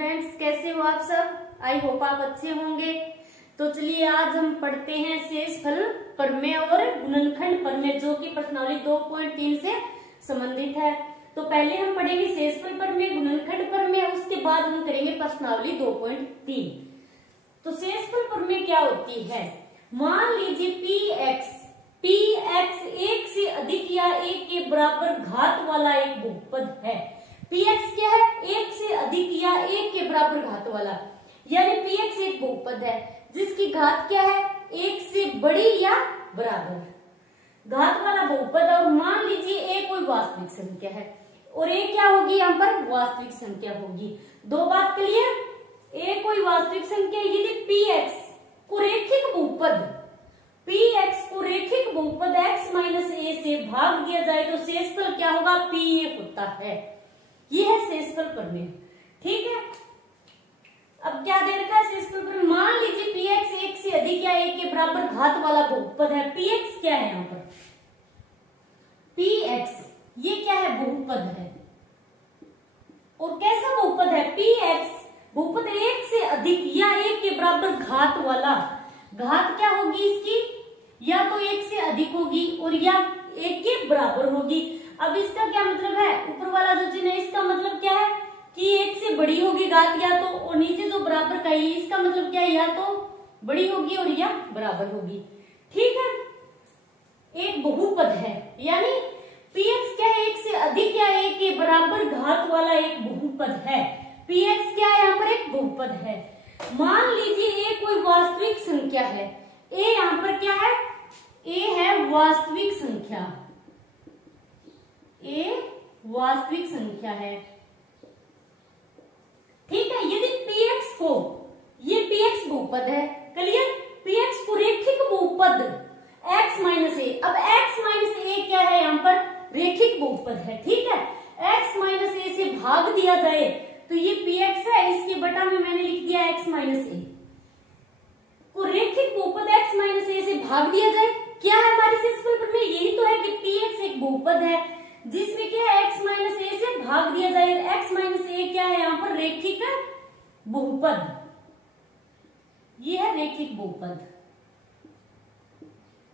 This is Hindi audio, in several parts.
स्टूडेंट्स, कैसे हो आप सब। आई होप आप अच्छे होंगे। तो चलिए आज हम पढ़ते हैं शेषफल प्रमेय और गुणनखंड प्रमेय, जो कि प्रश्नावली 2.3 से संबंधित है। तो पहले हम पढ़ेंगे शेषफल प्रमेय, गुणनखंड प्रमेय, उसके बाद हम करेंगे प्रश्नावली 2.3। तो शेषफल प्रमेय क्या होती है। मान लीजिए p x एक से अधिक या एक के बराबर घात वाला एक बहुपद है। px क्या है, एक से अधिक या एक के बराबर घात वाला, यानी px एक बहुपद है जिसकी घात क्या है, एक से बड़ी या बराबर घात वाला बहुपद। और मान लीजिए a कोई वास्तविक संख्या है और a क्या होगी, यहाँ पर वास्तविक संख्या होगी। दो बात क्लियर, a कोई वास्तविक संख्या, यदि px को रेखिक बहुपद x माइनस a से भाग दिया जाए तो शेषफल क्या होगा, pa होता है। ये है शेषफल प्रमेय, ठीक है। अब क्या दे रखा है शेषफल प्रमेय, मान लीजिए px एक से अधिक या एक के बराबर घात वाला बहुपद है। px क्या है, यहाँ पर px ये क्या है, बहुपद है। और कैसा बहुपद है, px बहुपद एक से अधिक या एक के बराबर घात वाला। घात क्या होगी इसकी, या तो एक से अधिक होगी और या एक के बराबर होगी। अब इसका क्या मतलब है, ऊपर वाला जो चिन्ह है इसका मतलब क्या है कि एक से बड़ी होगी घात या तो, और नीचे जो बराबर का है इसका मतलब क्या है, या तो बड़ी होगी और या बराबर होगी, ठीक है। एक बहुपद है, यानी px क्या है, एक से अधिक या एक के बराबर घात वाला एक बहुपद है। px क्या है, यहाँ पर एक बहुपद है। मान लीजिए a कोई वास्तविक संख्या है। a यहाँ पर क्या है, a है वास्तविक संख्या, a वास्तविक संख्या है, ठीक है। यदि px को, ये px बहुपद है, क्लियर। px को रेखिक बहुपद x माइनस a, अब x माइनस a क्या है, यहाँ पर रेखिक बहुपद है, ठीक है। x माइनस a से भाग दिया जाए तो ये px है, इसके बटा में मैंने लिख दिया x माइनस a को रेखिक बहुपद x माइनस a से भाग दिया जाए। क्या है हमारे शेषफल प्रमेय, यही तो है कि px एक बहुपद है जिसमें क्या है, x माइनस a से भाग दिया जाए। x माइनस a क्या है, यहाँ पर रेखिक बहुपद, ये है रेखिक बहुपद,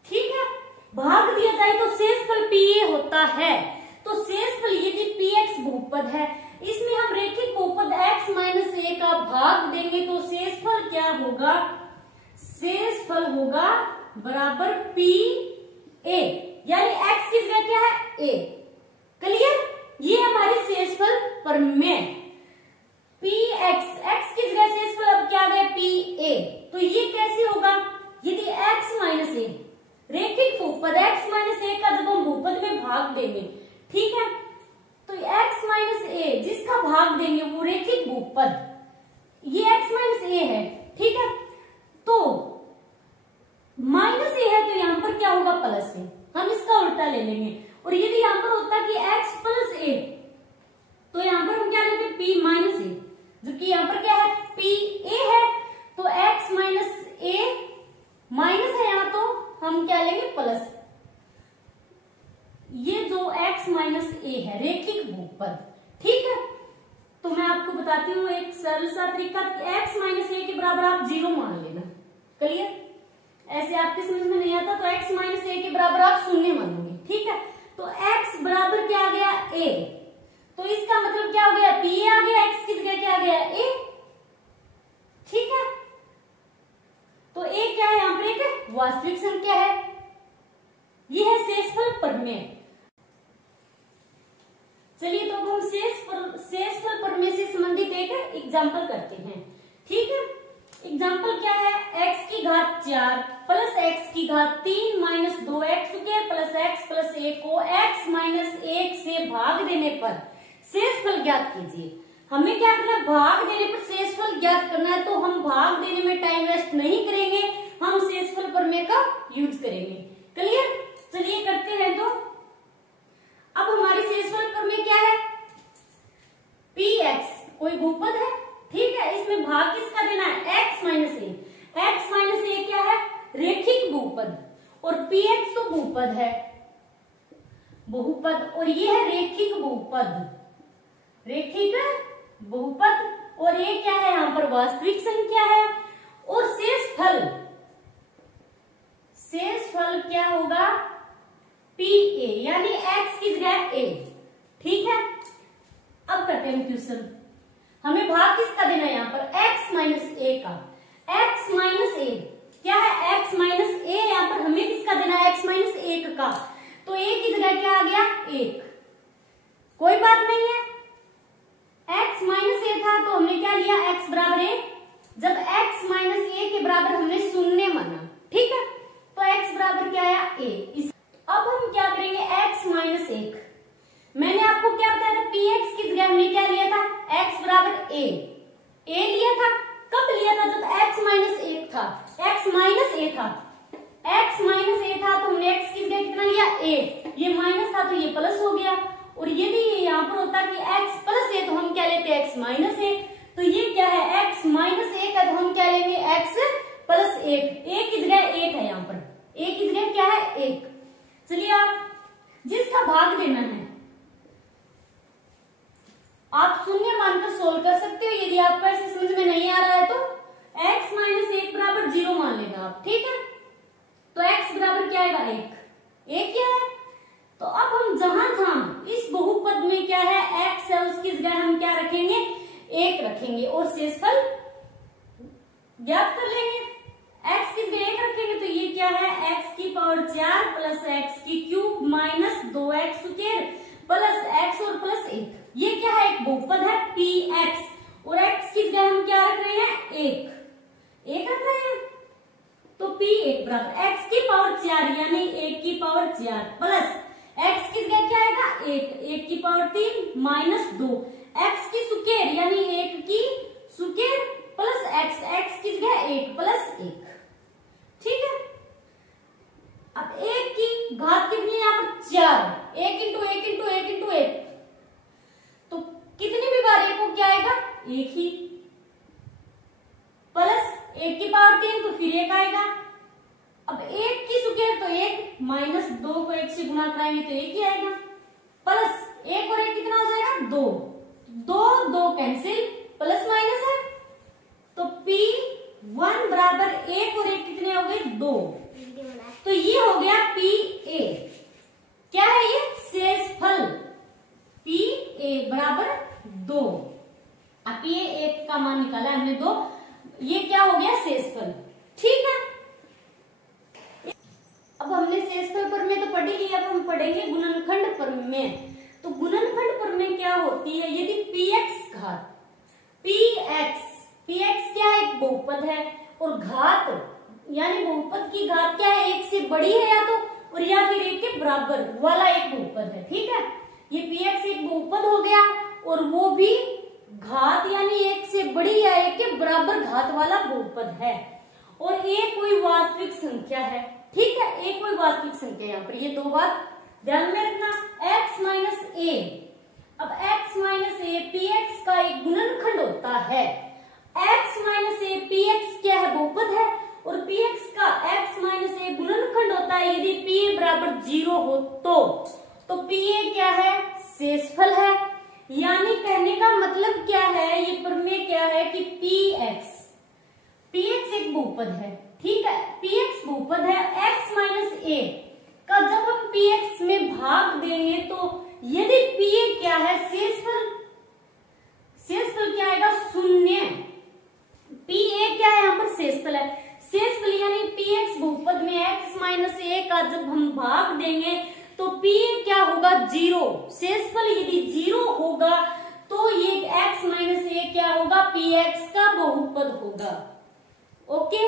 ठीक है। भाग दिया जाए तो शेषफल pa होता है। तो शेषफल यदि px बहुपद है, इसमें हम रेखिक बहुपद x माइनस a का भाग देंगे तो शेषफल क्या होगा, शेषफल होगा बराबर pa, यानी x की जगह क्या है, a, क्लियर। ये हमारी शेषफल प्रमेय, px x की जगह शेषफल अब क्या गया, pa। तो ये कैसे होगा, यदि x माइनस a रेखिक बहुपद x माइनस a का जब हम बहुपद में भाग देंगे, ठीक है, तो x माइनस a जिसका भाग देंगे वो रेखिक बहुपद, ये x माइनस a है, ठीक है। तो माइनस a है तो यहाँ पर क्या होगा, प्लस a, हम इसका उल्टा ले लेंगे। और यदि यहाँ पर होता कि x प्लस a, तो यहाँ पर हम क्या लेते, p माइनस a, जो कि यहाँ पर क्या है, pa है। तो x माइनस a माइनस है यहाँ, तो हम क्या लेंगे, प्लस। ये जो x माइनस a है रेखिक बहुपद, ठीक है। तो मैं आपको बताती हूँ एक सरल सा तरीका, x माइनस a के बराबर आप 0 मान लेना, क्लियर। ऐसे आपके समझ में नहीं आता तो x माइनस a के बराबर आप शून्य मानोगे, ठीक है। तो x बराबर क्या आ गया, a, तो इसका मतलब क्या हो गया, pa आ गया, x की जगह क्या आ गया, a, ठीक है। तो a क्या है, यहाँ पर एक वास्तविक संख्या है। यह है शेषफल प्रमेय। चलिए तो हम शेषफल प्रमेय से संबंधित एक एग्जाम्पल करते हैं, ठीक है। एग्जाम्पल क्या है, x की घात 4 प्लस x की घात 3 minus 2x plus x plus 1 को x माइनस 1 से भाग देने पर शेषफल ज्ञात कीजिए। हमें क्या करना है, भाग देने पर शेषफल ज्ञात करना है। तो हम भाग देने में टाइम वेस्ट नहीं करेंगे, हम शेषफल प्रमेय का यूज करेंगे, क्लियर। चलिए करते हैं। तो अब हमारी शेषफल प्रमेय क्या है, px कोई बहुपद है, ठीक है। इसमें भाग किसका देना है, x minus a। x minus a क्या है, रेखिक बहुपद, और px तो बहुपद है, बहुपद, और ये है रेखिक बहुपद, रेखिक बहुपद। और ए क्या है यहाँ पर वास्तविक संख्या है, और शेषफल क्या होगा पी ए, यानी एक्स की जगह ए। ठीक है, अब करते हैं क्वेश्चन। हमें भाग किसका देना है यहाँ पर, x माइनस ए का। x माइनस ए क्या है, x माइनस ए यहाँ पर हमें किसका देना है, x माइनस 1 का। तो a की जगह क्या आ गया 1, कोई बात नहीं है। x माइनस ए था तो हमने क्या लिया, x बराबर ए। जब x माइनस ए के बराबर हमने शून्य माना, ठीक है, तो x बराबर क्या आया a। अब हम क्या करेंगे, x माइनस 1, मैंने आपको क्या बताया था, px की जगह हमने क्या लिया था, x बराबर a लिया था। कब लिया था, जब x माइनस 1 था, x माइनस a था, x माइनस a था तो हमने x की जगह कितना लिया a, ये माइनस था तो ये प्लस हो गया। और यदि यहाँ पर होता कि x प्लस a तो हम क्या लेते x माइनस a, तो ये क्या है x माइनस 1 है तो हम क्या लेंगे x प्लस 1, a की जगह 1 है, यहाँ पर a की जगह क्या है 1। चलिए आप जिसका भाग देना है आप शून्य मानकर सोल्व कर सकते हो। यदि आपको ऐसे समझ में नहीं आ रहा है तो x माइनस 1 बराबर 0 मान लेना आप, ठीक है। तो x बराबर क्या आएगा 1 क्या है। तो अब हम जहां जहां इस बहुपद में क्या है x है उसकी जगह हम क्या रखेंगे 1 रखेंगे और शेषफल ज्ञात कर लेंगे। x की जगह 1 रखेंगे तो ये क्या है x की पावर 4 प्लस x की cube minus 2x square plus x और प्लस 1। ये क्या है एक बहुपद है px और x की जगह हम क्या रख रहे हैं 1 रख रहे हैं। तो p1 बराबर x की पावर 4 यानी 1 की पावर 4 प्लस x की जगह क्या आएगा 1 की पावर 3 माइनस 2 x की स्क्वायर यानी 1 की स्क्वायर प्लस x की जगह 1 प्लस 1। ठीक है, अब 1 की घात कितनी है यहाँ पर 4, 1 इंटू 1 इंटू 1 इंटू 1, तो कितनी भी बार 1 को क्या आएगा 1 ही, प्लस 1 की पावर 3 तो फिर 1 आएगा। अब 1 की स्क्वायर तो 1 माइनस 2 को 1 से गुणा कराएंगे तो 1 ही आएगा, प्लस 1 और 1 कितना हो जाएगा 2 कैंसिल प्लस माइनस है तो P1 बराबर 1 और 1 कितने हो गए 2। तो ये हो गया PA, क्या है ये शेषफल PA बराबर 2। अब PA 1 का मान निकाला हमने 2, ये क्या हो गया शेषफल। ठीक है, अब हमने शेषफल प्रमेय तो पढ़ लिया, अब हम पढ़ेंगे गुणनखंड प्रमेय। तो गुणनखंड प्रमेय क्या होती है, यदि px घात px क्या है एक बहुपद है और घात यानी बहुपद की घात क्या है 1 से बड़ी है या तो और या फिर 1 के बराबर वाला एक बहुपद है। ठीक है, ये px एक बहुपद हो गया और वो भी घात यानी 1 से बड़ी या 1 के बराबर घात वाला बहुपद है और a कोई वास्तविक संख्या है। ठीक है, a कोई वास्तविक संख्या, यहाँ पर ये दो बात ध्यान में रखना। x माइनस a, अब x माइनस a px का एक गुणनखंड होता है। x माइनस a px क्या है बहुपद है और px का x माइनस a गुणनखंड होता है यदि p बराबर 0 हो तो pa क्या है शेषफल है। यानी कहने का मतलब क्या है, ये प्रमेय क्या है कि px एक बहुपद है। ठीक है, px बहुपद है, x माइनस a का जब हम px में भाग देंगे तो यदि pa क्या है शेषफल क्या आएगा 0। pa क्या है यहाँ पर शेषफल है, शेषफल यानी px बहुपद में x माइनस a का जब हम भाग देंगे तो pa क्या होगा 0। शेषफल यदि 0 होगा तो ये x माइनस a क्या होगा px का बहुपद होगा। ओके,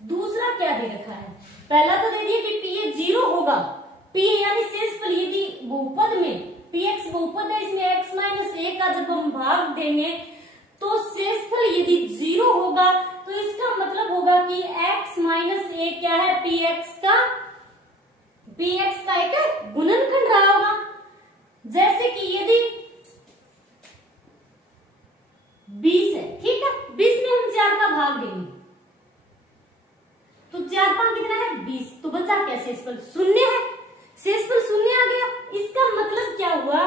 दूसरा क्या दे रखा है, पहला तो दे दिया कि pa 0 होगा, pa यानी शेषफल यदि बहुपद में px बहुपद है इसमें x माइनस a का जब हम भाग देंगे तो शेषफल यदि 0 होगा तो इसका मतलब होगा कि x माइनस a क्या है px का एक गुणनखंड रहा होगा। जैसे कि यदि 20 है, ठीक है, 20 में हम 4 का भाग देंगे तो 4 5 कितना है 20, तो बचा क्या शेषफल 0 है, शेषफल 0 आ गया। इसका मतलब क्या हुआ,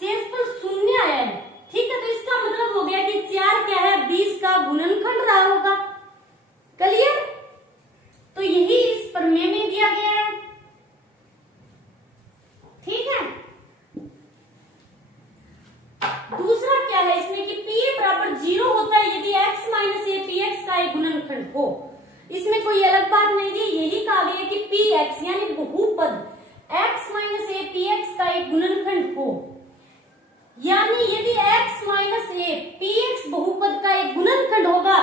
शेषफल 0 आया है। ठीक है, तो इसका मतलब हो गया कि 4 क्या है गुणनखंड हो। इसमें कोई अलग बात नहीं दी, यही कहा गया कि पी एक्स यानी बहुपद x minus A P x का एक गुणनखंड हो। यानी यदि x minus A P x बहुपद का एक गुणनखंड होगा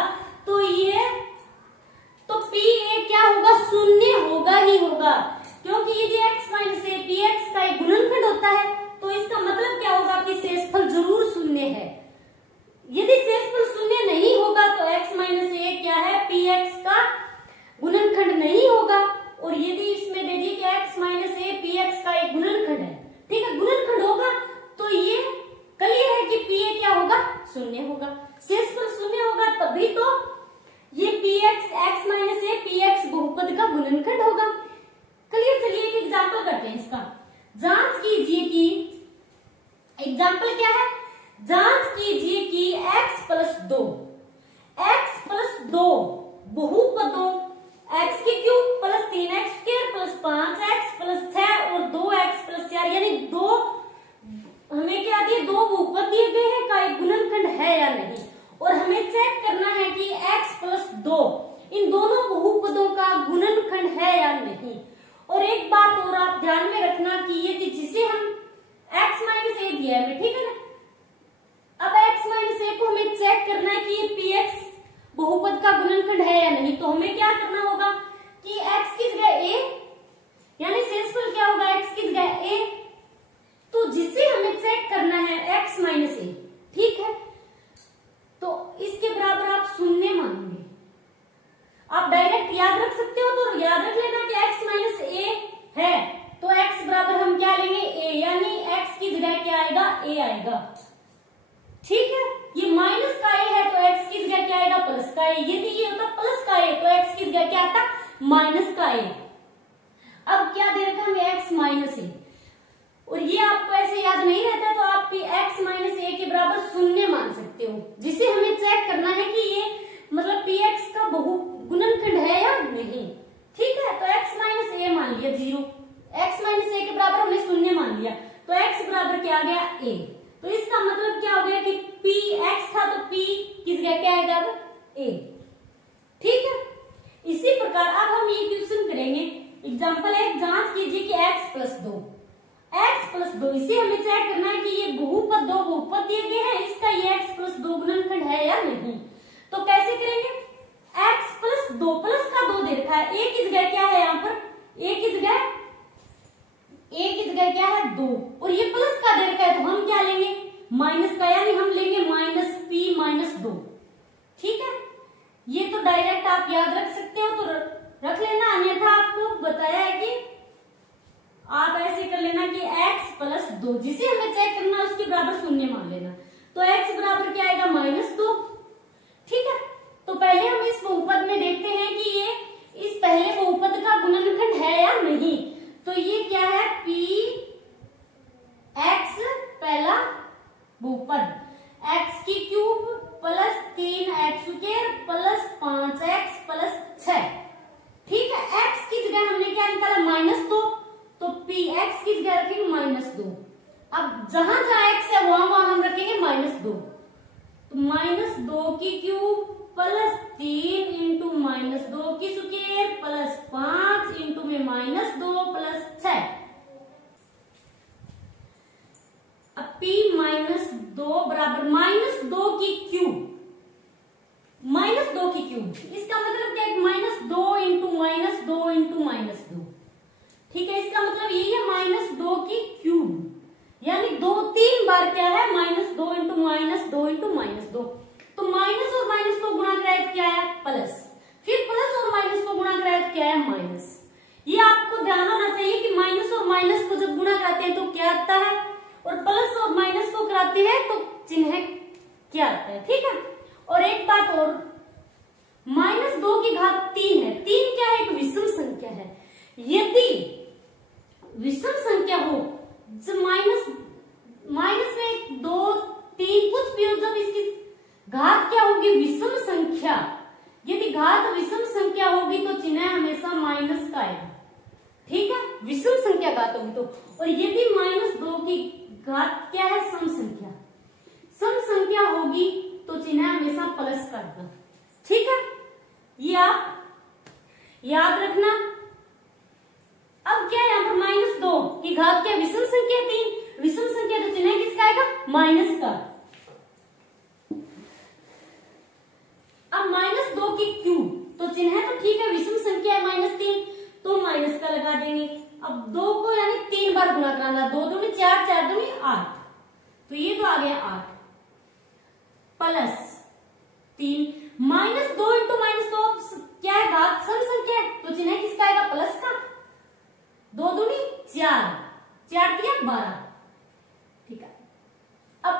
तो पी ए क्या होगा, शून्य होगा ही होगा, क्योंकि यदि x minus A P x का एक गुणनखंड होता है तो इसका मतलब क्या होगा कि शेषफल जरूर शून्य है। यदि शेषफल शून्य नहीं होगा तो x माइनस ए क्या है, पी एक्स का गुणनखंड नहीं होगा। और यदि इसमें दे दी कि x minus A P x का एक गुणनखंड है, ठीक है, गुणनखंड होगा तो ये क्लियर है कि पी ए क्या होगा, शून्य होगा। शेषफल शून्य होगा तभी तो ये P x x minus A P x बहुपद का गुणनखंड होगा। क्लियर। चलिए एक एग्जाम्पल करते हैं इसका। जांच कीजिए कि एग्जाम्पल क्या है, जांच कीजिए कि x प्लस 2 बहुपदों x की cube plus 3x square plus 5x plus 6 और 2x प्लस 4 यानी दो हमें क्या दिए, दो बहुपद दिए गए हैं का एक गुणनखंड है या नहीं। और हमें चेक करना है कि x प्लस 2 इन दोनों बहुपदों का गुणनखंड है या नहीं। और एक बात और आप ध्यान में रखना कि यदि जिसे हम x माइनस ए दिया है, ठीक है ना, अब x माइनस ए को हमें चेक करना है कि ये पी एक्स बहुपद का गुणनखंड है या नहीं। तो हमें क्या करना होगा कि x की जगह a यानी शेषफल क्या होगा, x की जगह a, तो जिसे हमें चेक करना है x माइनस ए, ठीक है, तो इसके बराबर आप शून्य मानेंगे। आप डायरेक्ट याद रख सकते हो, तो याद रख लेना कि x माइनस ए है तो x बराबर हम क्या लेंगे, a, यानी x की जगह क्या आएगा, a आएगा, ठीक है। ये माइनस का a है तो x की जगह क्या आएगा, प्लस का a। यदि ये होता प्लस का a तो x की जगह क्या आता, माइनस का a। अब क्या दे रखा हमें, x माइनस a, और ये आपको ऐसे याद नहीं रहता तो आप x माइनस ए के बराबर शून्य मान सकते हो, जिसे हमें चेक करना है कि ये मतलब पी एक्स का गुणनखंड है या नहीं, ठीक है। तो x माइनस ए मान लिया 0, x माइनस ए के बराबर हमने शून्य मान लिया तो x बराबर क्या आ गया, a। तो इसका मतलब क्या हो गया कि पी एक्स था तो p की जगह क्या आएगा, अब a, ठीक है। इसी प्रकार अब हम ये क्वेश्चन करेंगे। एग्जाम्पल 1, जांच कीजिए कि x प्लस 2 इसे हमें चेक करना है कि ये बहुपद दो बहुपद दिए गए हैं, इसका ये x प्लस 2 गुणनखंड है या नहीं। तो कैसे करेंगे, x प्लस 2 प्लस का 2 दे रखा है, a की जगह क्या है, यहाँ पर a की जगह क्या है 2, और ये प्लस का दे रखा है तो हम क्या लेंगे, माइनस का, यानी हम लेंगे माइनस p माइनस 2, ठीक है। ये तो डायरेक्ट आप याद रख सकते हो तो रख लेना, अन्यथा आपको बताया है कि आप ऐसे कर लेना कि x प्लस 2 जिसे हमें चेक करना है उसके बराबर शून्य मान लेना। तो x बराबर क्या आएगा, माइनस 2, ठीक है। तो पहले हम इस बहुपद में देखते हैं कि ये इस पहले बहुपद का गुणनखंड है या नहीं। तो ये क्या है, p x पहला बहुपद x की cube plus 3x square plus 5x plus 6, ठीक है। x की जगह हमने क्या निकाला, माइनस 2, तो p x की जगह रखेंगे माइनस 2। अब जहां जहां x है वहां हम रखेंगे माइनस 2, तो माइनस 2 की क्यूब प्लस 3 इंटू माइनस 2 की स्क्वायर प्लस 5 इंटू में माइनस 2 प्लस 6। अब p माइनस 2 बराबर माइनस 2 की क्यूब, इसका मतलब क्या है, minus 2 into minus 2 into minus 2, ठीक है। इसका मतलब यही है माइनस 2 की क्यूब, यानी 3 बार क्या है, minus 2 into minus 2 into minus 2। तो माइनस और माइनस को गुणा कराए तो क्या है, प्लस, फिर प्लस और माइनस को गुणा कराए तो क्या है, माइनस। ये आपको ध्यान होना चाहिए कि माइनस और माइनस को जब गुणा कराते हैं तो क्या आता है, और प्लस और माइनस को कराते हैं तो चिन्ह क्या आता है, ठीक है। और एक बात और, माइनस 2 की घात 3 है, 3 क्या है, एक विषम संख्या है। यदि विषम संख्या हो जब माइनस में 2 3 कुछ भी हो, जब इसकी घात क्या होगी, विषम संख्या। यदि घात विषम संख्या होगी तो चिन्ह हमेशा माइनस का आएगा, ठीक है, विषम संख्या घात होगी तो। और यदि माइनस 2 की घात क्या है, सम संख्या होगी तो चिन्ह हमेशा प्लस का आएगा, ठीक है। ये आप याद रखना। अब क्या है यहाँ पर -2 की घात क्या विषम संख्या 3, विषम संख्या तो चिन्ह किसका आएगा माइनस का। अब -2 की क्यूब तो चिन्ह है तो ठीक है, विषम संख्या है -3 तो माइनस का लगा देंगे। अब 2 को यानी 3 बार गुणा कराना, 2 दूनी 4, 4 दूनी 8, तो ये तो आ गया 8 प्लस 3 -2 इंटू -2 क्या है घात सम संख्या है तो चिन्ह किसका आएगा प्लस का। 2 दूनी 4, 4 दिया 12, ठीक है। अब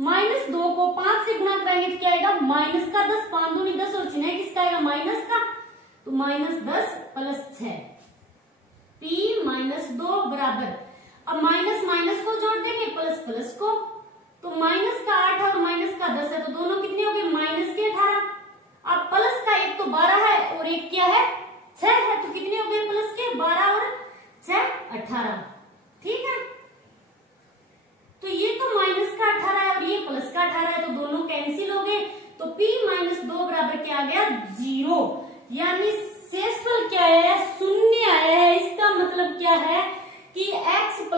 -2 को 5 से गुणा कराएंगे तो क्या आएगा माइनस का 10, 5 दूनी 10 और चिन्ह किसका आएगा माइनस का, तो -10 प्लस 6 p -2 बराबर, अब माइनस माइनस को जोड़ देंगे प्लस प्लस को, तो माइनस का 8 और माइनस का 10 है तो दोनों कितने हो गए माइनस के 18। अब प्लस का एक तो 12 है और एक क्या है 6 है, तो कितने हो गए प्लस के 12 और 6 18, ठीक है। तो ये तो माइनस का 18 है और ये प्लस का 18 है तो दोनों कैंसिल हो गए, तो p -2 बराबर क्या आ गया 0, यानी शेषफल क्या है 0 आया है। इसका मतलब क्या है कि x +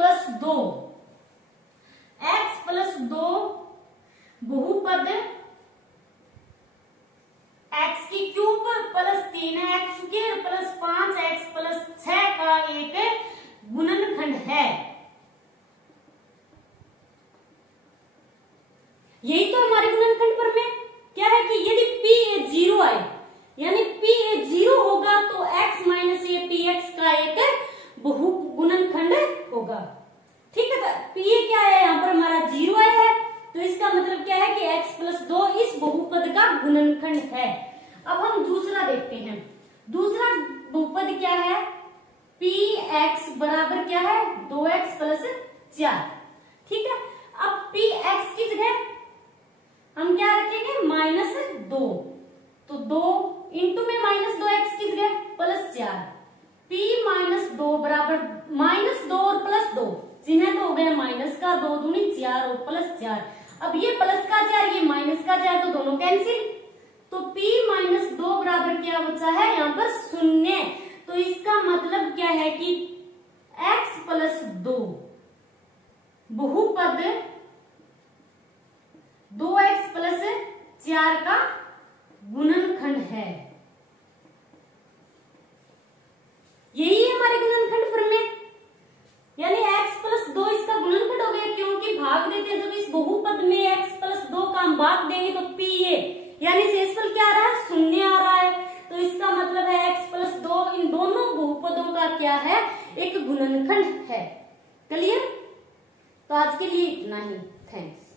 2 बहुपद x की cube plus 3x² plus 5x plus 6 का एक गुणनखंड है। यही तो हमारे गुणनखंड पर में क्या है कि यदि p 0 आए यानी p 0 होगा तो x - a px का एक बहु गुणनखंड होगा, ठीक है। p क्या है यहाँ पर हमारा 0 आया है तो इसका मतलब क्या है कि x + 2 इस बहुपद का गुणनखंड है। अब हम दूसरा देखते हैं, दूसरा बहुपद क्या है px बराबर क्या है 2x + 4, ठीक है। अब px की जगह हम क्या रखेंगे -2, तो 2 इंटू में -2x की जगह +4, p -2 बराबर -2 और +2 चिन्ह तो हो गया माइनस का, 2 दूनी 4 और +4। अब ये प्लस का 4 ये माइनस का 4 तो दोनों कैंसिल, तो p -2 बराबर क्या बचा है यहाँ पर 0। तो इसका मतलब क्या है कि x + 2 बहुपद 2x + 4 का गुणनखंड है। यही है हमारे गुणनखंड प्रमेय, यानी x + 2 इसका गुणनखंड हो गया, क्योंकि भाग देते हैं जब इस बहुपद में x + 2 का हम भाग देंगे तो pa यानी शेषफल क्या आ रहा है 0 आ रहा है, तो इसका मतलब है x + 2 इन दोनों बहुपदों का क्या है एक गुणनखंड है। क्लियर? तो आज के लिए इतना ही, थैंक्स।